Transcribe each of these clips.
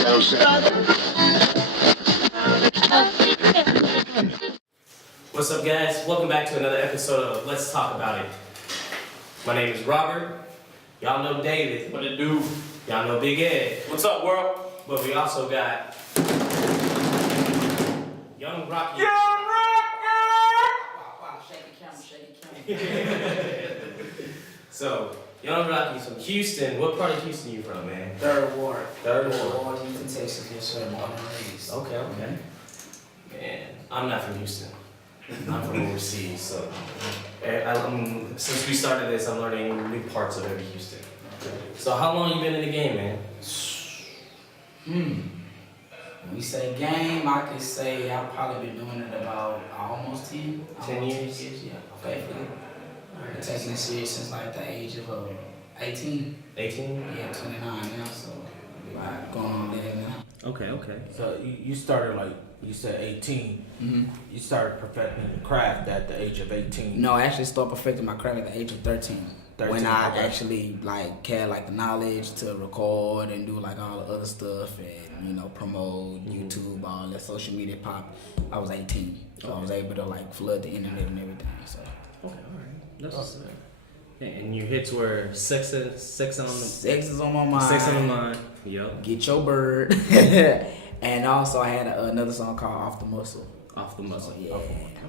What's up, guys? Welcome back to another episode of Let's Talk About It. My name is Robert. Y'all know David. What it do? Y'all know Big Ed. What's up, world? But we also got Young Rocky. Shake the camera. So, Young Rocky's from Houston. What part of Houston you from, man? Third Ward. Third Ward. Houston, Texas. Yes, sir. Born and raised. Okay. Man, I'm not from Houston. I'm from overseas, so since we started this, I'm learning new parts of every Houston. So how long you been in the game, man? When we say game, I could say I've probably been doing it about almost 10. 10 years? Yeah. Okay. Been taking it serious since like the age of 18. 18? Yeah, 29 now, so going on there now. Okay. So you started like you said 18. Mm-hmm. You started perfecting the craft at the age of 18. No, I actually started perfecting my craft at the age of 13. When I okay. actually like had like the knowledge to record and do like all the other stuff and promote YouTube, all that social media pop. I was 18, so I was able to like flood the internet and everything. So Okay, all right. That's what's up. Yeah, and your hits were sex on the sex is on my mind. Sex on the mind. Yup. Get your bird. And also I had another song called Off the Muscle. Off the muscle. Yeah. All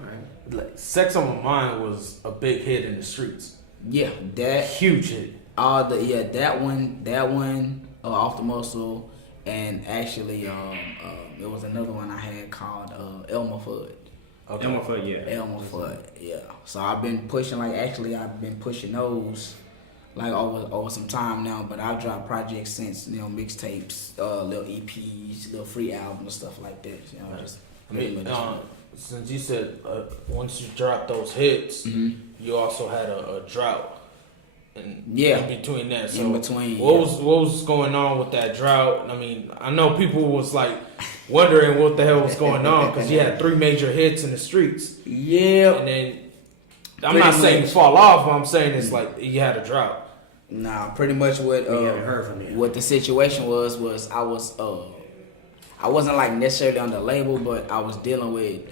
right. Like, Sex on My Mind was a big hit in the streets. Yeah, that Huge hit. that one, Off the Muscle, and actually it was another one I had called Elmer Fudd. Okay. Elmer Fudd, yeah. Elmer Fudd, yeah. So I've been pushing those like over some time now, but I've dropped projects since, mixtapes, little EPs, little free albums and stuff like that. Since you said once you dropped those hits, you also had a drought. In between that. So in between. What was going on with that drought? I mean, I know people was like wondering what the hell was going on because you had 3 major hits in the streets. Yeah. And then I'm not saying you fall off, but I'm saying it's like you had a drought. Nah, pretty much what heard from you. What the situation was I wasn't like necessarily on the label, but I was dealing with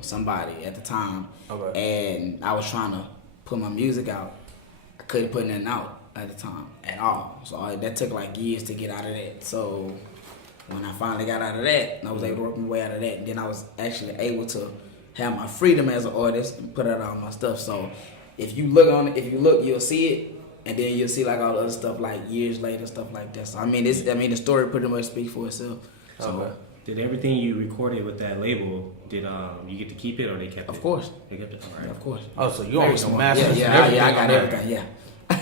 somebody at the time, and I was trying to put my music out. I couldn't put nothing out at the time at all, so that took like years to get out of that. So when I finally got out of that, and I was able to work my way out of that, and then I was actually able to have my freedom as an artist and put out all my stuff. So if you look, you'll see it. And then you'll see like all the other stuff like years later, stuff like that. So the story pretty much speaks for itself. So did everything you recorded with that label? Did you get to keep it or they kept it? Of course, they kept it. All right. Yeah, of course. Oh, so you always know masters. Yeah, I got everything. Yeah. I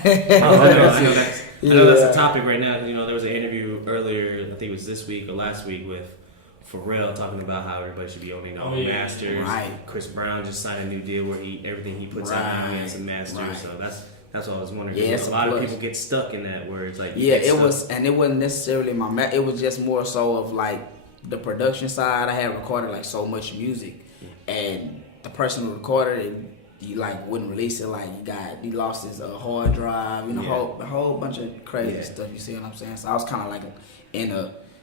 know that's a topic right now. There was an interview earlier. I think it was this week or last week with Pharrell talking about how everybody should be owning their own masters. Right. Chris Brown just signed a new deal where everything he puts out now is a master. Right. So that's what I was wondering. Yeah, a lot of people get stuck in that where it's like it wasn't necessarily my it was just more so of like the production side. I had recorded like so much music, and the person who recorded it, you like wouldn't release it. Like he lost his hard drive, a whole bunch of crazy stuff. You see what I'm saying? So I was kind of like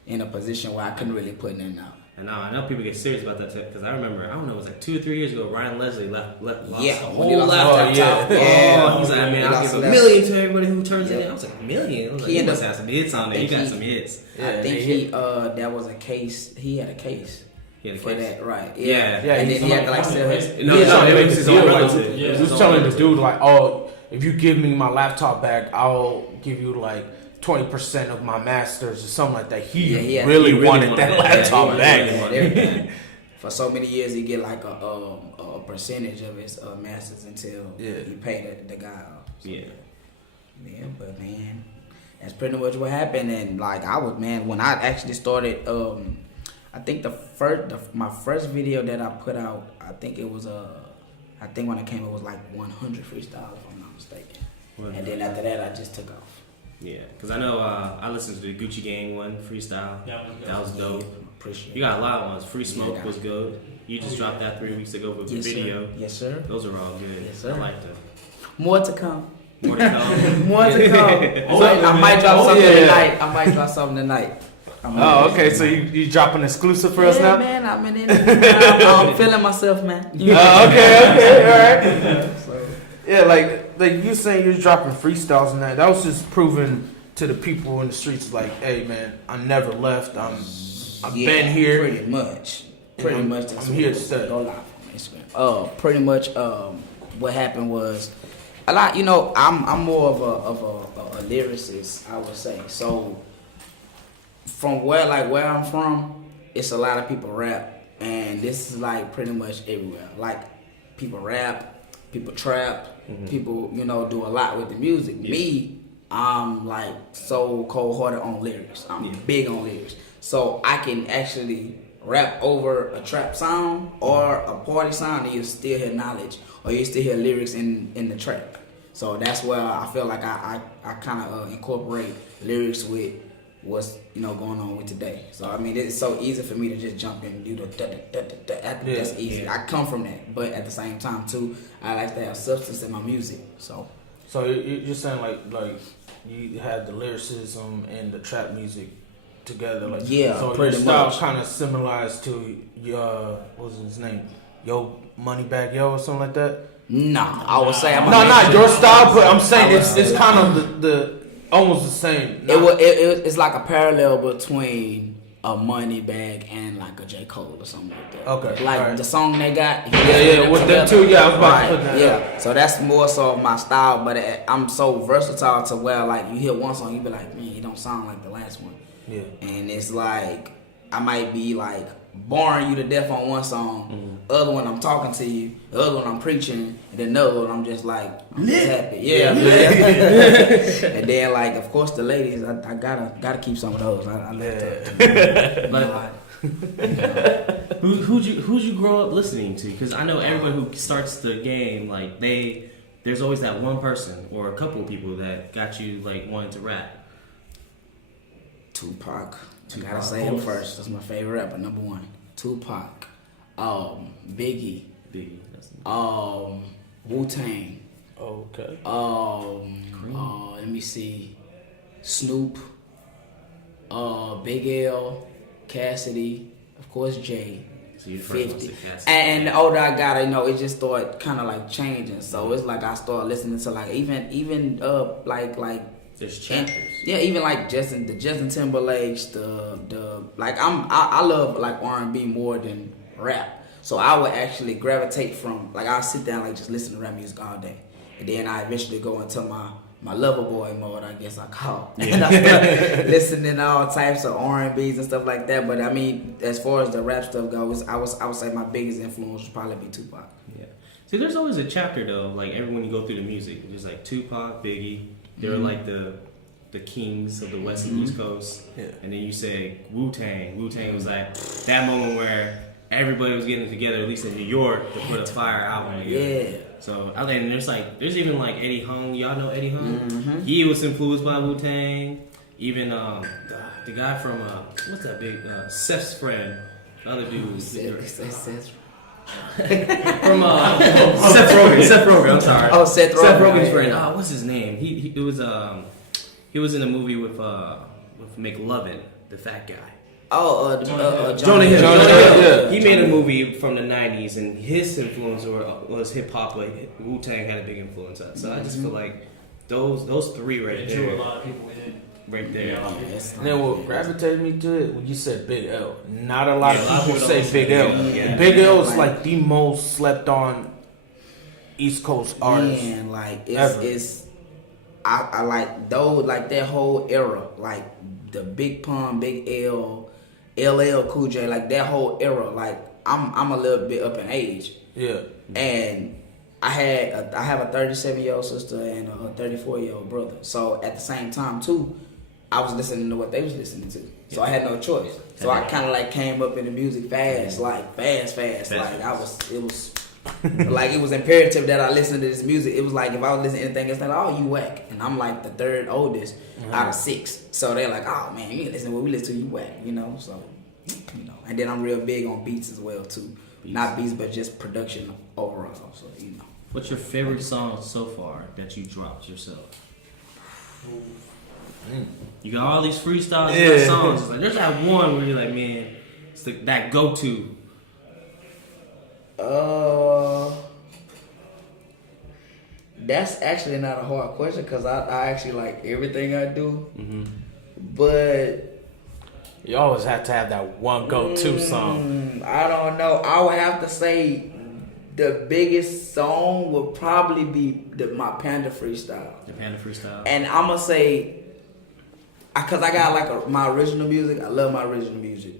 in a position where I couldn't really put nothing out. And I know people get serious about that because I remember, I don't know, it was like 2 or 3 years ago, Ryan Leslie lost a whole laptop. He's like, I'll give $1 million to everybody who turns it in. I was like, $1 million? I was like, he must have some hits on there. He got some hits. I think that was a case. He had a case. For that, right? Yeah. And then he had to like sell his. He was telling the dude like, "Oh, if you give me my laptop back, I'll give you like 20% of my masters or something like that." He really wanted that laptop back. For so many years, he get like a percentage of his masters until he paid the guy off. So, but man, that's pretty much what happened. And like when I actually started. I think my first video that I put out, I think when it came, it was like 100 freestyle, if I'm not mistaken. And then after that, I just took off. Yeah, because I know I listened to the Gucci Gang one freestyle. That was dope. Appreciate you got a lot of ones. Free Smoke was good. You just dropped that 3 weeks ago with the video. Sir. Yes, sir. Those are all good. Yes, sir. I like them. More to come. More to come. More to come. I might drop something tonight. Okay. So you dropping exclusive for us now? Man, I'm in it. I'm feeling myself, man. Okay, all right. Yeah, like you saying you're dropping freestyles and that was just proving to the people in the streets, like, hey, man, I never left. I've been here. Pretty much. I'm here to stay. Go live on Instagram. Pretty much. What happened was a lot. You know, I'm more of a lyricist, I would say. So from where I'm from, it's a lot of people rap, and this is like pretty much everywhere. Like people rap, people trap, people do a lot with the music. Yeah. Me, I'm like so cold-hearted on lyrics. I'm big on lyrics, so I can actually rap over a trap sound or a party sound, and you still hear knowledge or you still hear lyrics in the track. So that's where I feel like I kind of incorporate lyrics with what's going on with today. So I mean, it's so easy for me to just jump in and do that's easy. I come from that, but at the same time too, I like to have substance in my music. So you're saying like you have the lyricism and the trap music together, like so pretty your style much kind of similarized to your what was his name, Yo Moneybagg Yo or something like that. Nah, I would say not your style, but I'm saying it's kind of the almost the same. It's like a parallel between a Moneybagg and like a J. Cole or something like that. Okay, like the song they got. With them too. Yeah, I was about to put that. Yeah, so that's more so my style, but I'm so versatile to where like you hear one song, you be like, man, it don't sound like the last one. Yeah, and it's like I might be like boring you to death on one song, other one I'm talking to you, the other one I'm preaching, and then another one I'm just like I'm just happy. Yeah. And then like of course the ladies, I gotta keep some of those. I love that. Who'd you grow up listening to? Because I know everyone who starts the game, like there's always that one person or a couple of people that got you like wanting to rap. Tupac. I gotta say him first. That's my favorite rapper, number one. Tupac. Biggie. Wu-Tang. Okay. Let me see. Snoop. Big L. Cassidy. Of course, Jay. So 50. And the older I got, it just started kind of like changing. So it's like I started listening to like even like there's chapters. Even like Justin Timberlake's, I love like R&B more than rap. So I would actually gravitate from like I'll sit down like just listen to rap music all day, and then I eventually go into my lover boy mode, I guess I call it. And I start listening to all types of R&Bs and stuff like that. But I mean, as far as the rap stuff goes, I would say my biggest influence would probably be Tupac. Yeah. See, there's always a chapter though. Like when you go through the music, there's like Tupac, Biggie. They're like the kings of the West and East Coast. Yeah. And then you say Wu-Tang. Wu-Tang was like that moment where everybody was getting together, at least in New York, to put a fire album together. Yeah. So I think there's even like Eddie Hung. Y'all know Eddie Hung? Mm-hmm. He was influenced by Wu-Tang. Even the guy from what's that big Seth's friend, the other dude. Seth. From Seth Rogen. I'm sorry. Oh, Seth Rogen. Seth Rogen's friend. Oh, what's his name? He was in a movie with McLovin, the fat guy. Jonah Hill. Yeah. He made a movie from the 90s, and his influence was hip hop. Like Wu-Tang had a big influence on it. So I just feel like those three right there. Drew a lot of people in. Right there. And then what gravitated me to it when you said Big L. Not a lot of people say Big L. Yeah. Big L is like the most slept on East Coast artist. Man, like it's I like those, like that whole era, like the Big Pun, Big L, LL Cool J, like that whole era. Like I'm a little bit up in age. Yeah. And I have a 37-year-old sister and a 34-year-old brother. So at the same time too, I was listening to what they was listening to. So I had no choice. So I kind of like came up in the music fast. Like it was like it was imperative that I listen to this music. It was like if I was listening to anything, it's like, oh, you whack. And I'm like the third oldest out of 6. So they're like, oh man, you ain't listening to what we listen to, you whack, So, And then I'm real big on beats as well too. Not beats, but just production overall. So, What's your favorite song so far that you dropped yourself? You got all these freestyles, you got songs. It's like there's that one where you're like, man, it's that go to. That's actually not a hard question because I actually like everything I do, but you always have to have that one go-to song. I don't know. I would have to say the biggest song would probably be my Panda freestyle. The Panda freestyle. And I'm gonna say, because I got like my original music. I love my original music,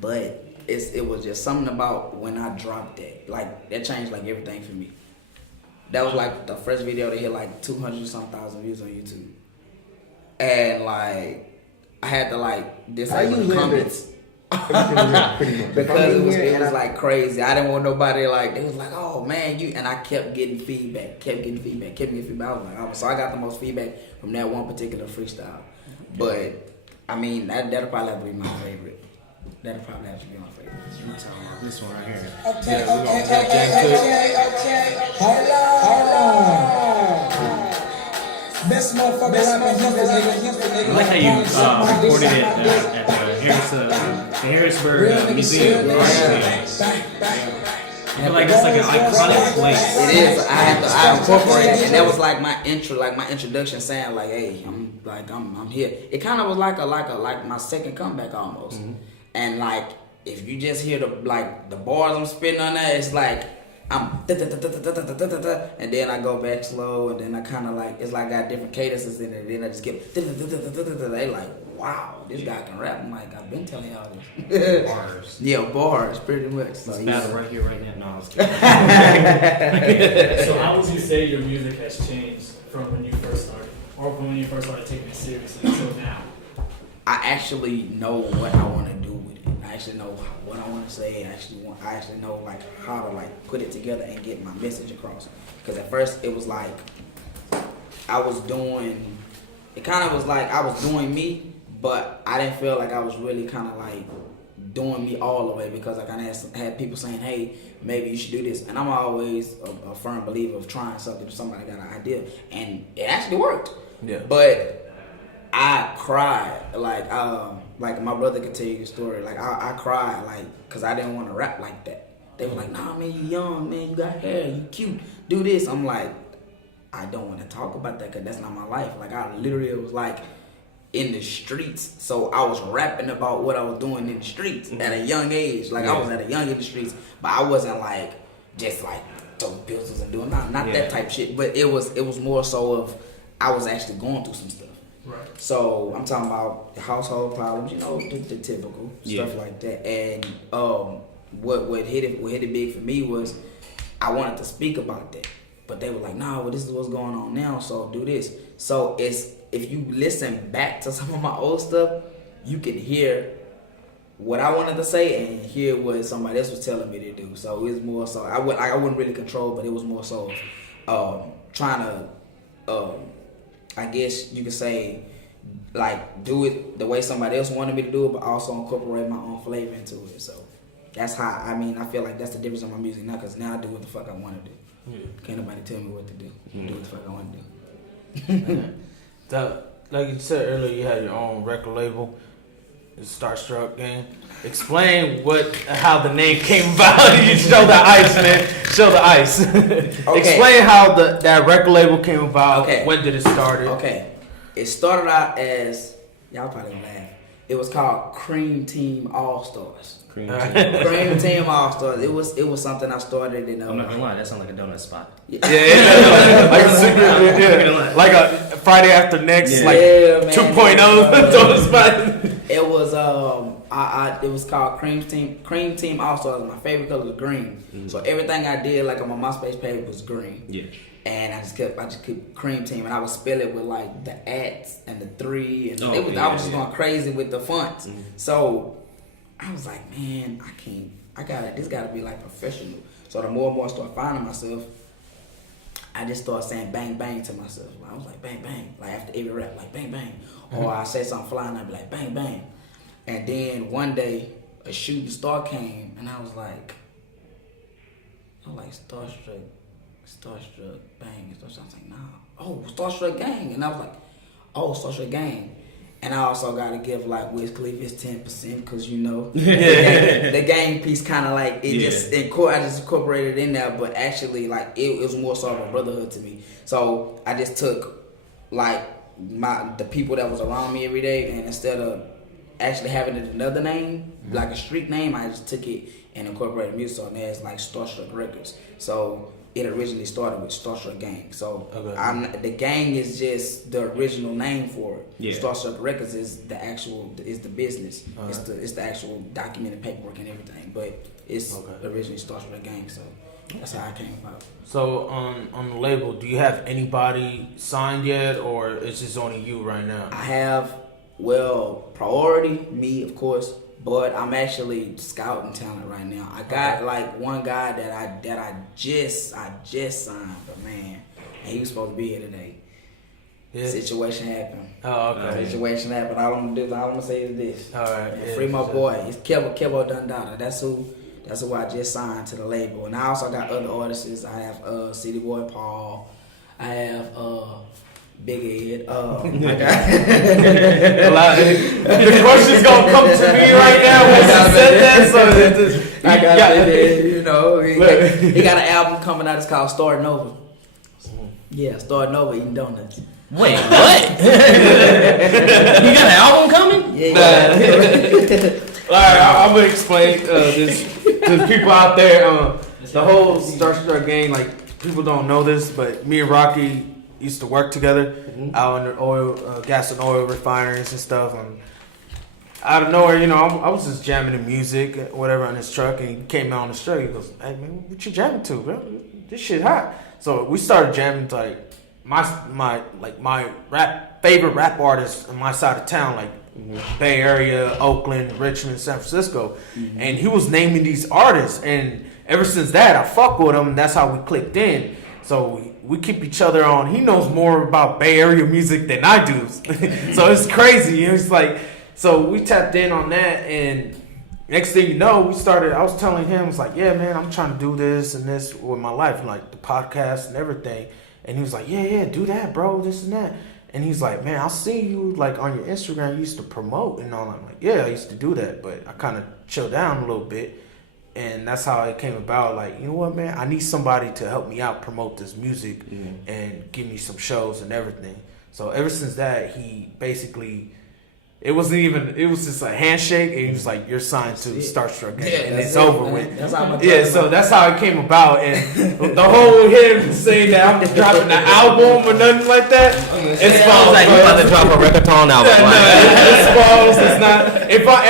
but it was just something about when I dropped that. Like that changed like everything for me. That was like the first video that hit like 200-some-thousand views on YouTube. And like, I had to like disable the comments. Because it was like crazy. I didn't want nobody like, they was like, oh man, you, and I kept getting feedback. I was like, so I got the most feedback from that one particular freestyle. But, I mean, that'll probably have to be my favorite. That'll probably have to be my favorite. This one right here. Okay. Hold on. Best motherfucker I like how you recorded it at the Harrisburg Museum. I feel like it's like an iconic place. It is. I incorporated it, and that was like my intro, like my introduction, saying like, "Hey, I'm here." It kind of was like my second comeback almost, and like if you just hear the bars I'm spitting on that, it's like I'm and then I go back slow, and then I kind of like it's like I got different cadences in it, and then I just get they like, wow, this guy can rap. I'm like, I've been telling y'all this. Bars. Yeah, bars, pretty much. So, it's battle right here, right now. No, I was kidding. So how would you say your music has changed from when you first started, or from when you first started taking it seriously until now? I actually know what I want to do with it. I actually know what I want to say. I actually know like how to like put it together and get my message across. Because at first it was like I was doing me, but I didn't feel like I was really kind of like doing me all the way, because I kind of had people saying, hey, maybe you should do this. And I'm always a firm believer of trying something if somebody got an idea. And it actually worked. Yeah. But I cried, like my brother could tell you the story. Like I cried, like, cause I didn't want to rap like that. They were like, "Nah, man, you young, man, you got hair, you cute, do this." I'm like, I don't want to talk about that, cause that's not my life. Like I literally was like in the streets, so I was rapping about what I was doing in the streets at a young age. Like I was at a young in the streets, but I wasn't like just like throwing pistols and doing not that type of shit. But it was more so of I was actually going through some stuff. Right. So I'm talking about household problems, the typical stuff like that. And what hit it big for me was I wanted to speak about that, but they were like, "Nah, well, this is what's going on now, so do this." So if you listen back to some of my old stuff, you can hear what I wanted to say and hear what somebody else was telling me to do. So it was more so I wouldn't really control, but it was more so trying to. I guess you could say, like, do it the way somebody else wanted me to do it, but also incorporate my own flavor into it. So that's how, I feel like that's the difference in my music now, because now I do what the fuck I want to do. Yeah. Can't nobody tell me what to do. Do what the fuck I want to do. Like you said earlier, you had your own record label, the Starstruck Gang. Explain how the name came about. You show the ice, man. Show the ice. Okay. Explain how that record label came about. Okay. When did it start? Okay. It started out as, y'all probably gonna laugh, it was called Cream Team All Stars. Cream Team All Stars. It was something I started in. I'm not gonna lie, that sounds like a donut spot. Yeah. Like a secret, like a Friday After Next, like 2.0 donut spot. It was it was called Cream Team All Stars. My favorite color was green. Mm-hmm. So everything I did, like on my MySpace page, was green. Yeah. And I just kept Cream Team, and I would spell it with like the @ and the 3, and I was just going crazy with the fonts. Mm-hmm. So I was like, man, this gotta be like professional. So the more and more I started finding myself, I just started saying bang bang to myself. I was like bang bang, like after every rap, like bang bang. Mm-hmm. Or I say something flying, I'd be like bang bang. And then one day a shooting star came, and I was like starstruck, bang. I was like, nah. Oh, Starstruck Gang. And I was like, oh, Social Gang. And I also got to give like Wiz Khalifa 10% because the gang piece kind of like it just I just incorporated it in there, but actually like it was more so of a brotherhood to me. So I just took like the people that was around me every day, and instead of actually having another name like a street name, I just took it and incorporated music. So now it's like Starstruck Records. So it originally started with Starstruck Gang. So the gang is just the original name for it. Yeah. Starstruck Records is the business. It's the actual documented paperwork and everything. But it's originally Starstruck Gang. So that's how I came about. So on the label, do you have anybody signed yet, or it's just only you right now? I have priority me, of course. But I'm actually scouting talent right now. I got like one guy that I just signed, but man, and he was supposed to be here today. Yeah. Situation happened. Oh, okay. Situation happened. All I'm gonna say is this. All right. Man, free my boy. It's Kevo Dundada. That's who I just signed to the label. And I also got other artists. I have City Boy Paul. I have Big Ed. I got the question's gonna come to me right now when you said that. So I got it. You know, he got an album coming out. It's called Starting Over. Yeah, Starting Over, eating donuts. Wait, what? You got an album coming? Yeah. All right, I'm gonna explain this to the people out there. The whole Starstruck Gang, like people don't know this, but me and Rocky used to work together out in the gas and oil refineries and stuff. And out of nowhere, I was just jamming the music, whatever, on his truck, and he came out on his truck. He goes, "Hey man, what you jamming to, bro? This shit hot." So we started jamming to my favorite rap artists on my side of town, like Bay Area, Oakland, Richmond, San Francisco, and he was naming these artists. And ever since that, I fuck with him. And that's how we clicked in. So we keep each other on. He knows more about Bay Area music than I do. So it's crazy. It's like, so we tapped in on that, and next thing you know, I was telling him, I was like, yeah, man, I'm trying to do this and this with my life, like the podcast and everything. And he was like, yeah, do that, bro, this and that. And he's like, man, I'll see you like on your Instagram, you used to promote and all. I'm like, yeah, I used to do that, but I kind of chilled down a little bit. And that's how it came about. Like, you know what, man? I need somebody to help me out promote this music and give me some shows and everything. So ever since that, he basically, it was just a handshake, and he was like, "You're signed to Starstruck Gang, and it's over with." So that's how it came about, and the whole him saying that I'm dropping the album or nothing like that. It's false. Like you about to drop a reggaeton album. It's false. It's not. If I'm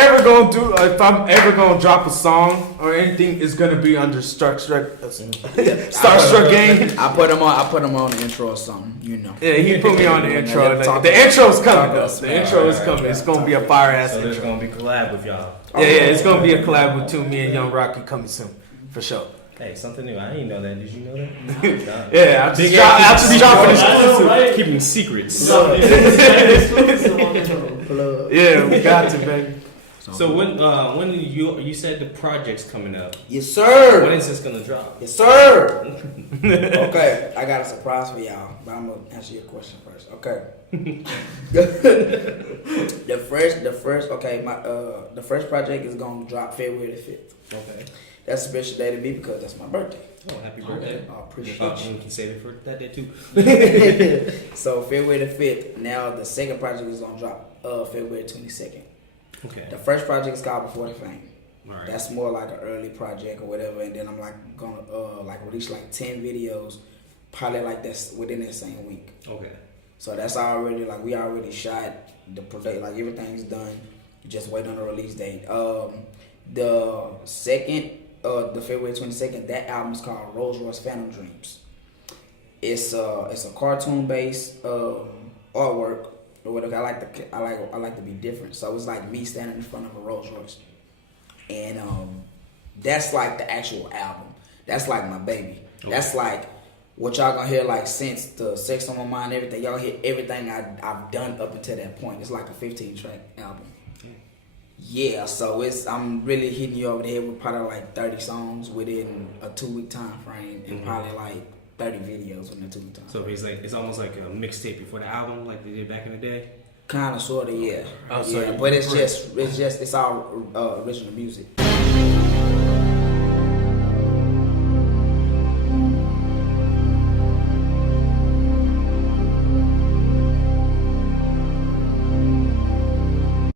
ever gonna drop a song or anything, it's gonna be under Starstruck Gang. I put him on the intro or something, Yeah, he put me on the intro. The intro's coming. The intro is coming. It's gonna be a fire ass intro. There's gonna be a collab with y'all. Yeah, it's gonna be a collab with me and Young Rocky coming soon, for sure. Hey, something new. I didn't know that. Did you know that? Yeah, I'll just drop it exclusive. Keeping secrets. Yeah, we got to, baby. So when you said the project's coming up? Yes, sir. When is this gonna drop? Yes, sir. Okay, I got a surprise for y'all, but I'm gonna answer your question first. Okay. The first project is gonna drop February the 5th. Okay. That's a special day to me because that's my birthday. Oh, happy birthday! I appreciate you. You can save it for that day too. So February the 5th. Now the second project is gonna drop February 22nd. Okay. The first project is called Before the Fame. Right. That's more like an early project or whatever, and then I'm like gonna release like 10 videos, probably like that's within that same week. Okay. So that's already we already shot the project, like everything's done. Just wait on the release date. The February 22nd, that album is called Rolls Royce Phantom Dreams. It's a cartoon based artwork. Or whatever. I like to be different. So it's like me standing in front of a Rolls Royce, and that's like the actual album. That's like my baby. Okay. That's like what y'all gonna hear like since the Sex on My Mind, everything. Y'all hear everything I've done up until that point. It's like a 15-track album. Yeah, so I'm really hitting you over the head with probably like 30 songs within a 2-week time frame, and probably like 30 videos on the 2 times. So it's almost like a mixtape before the album, like they did back in the day. Kind of, sort of, yeah. Oh, yeah, but it's all original music.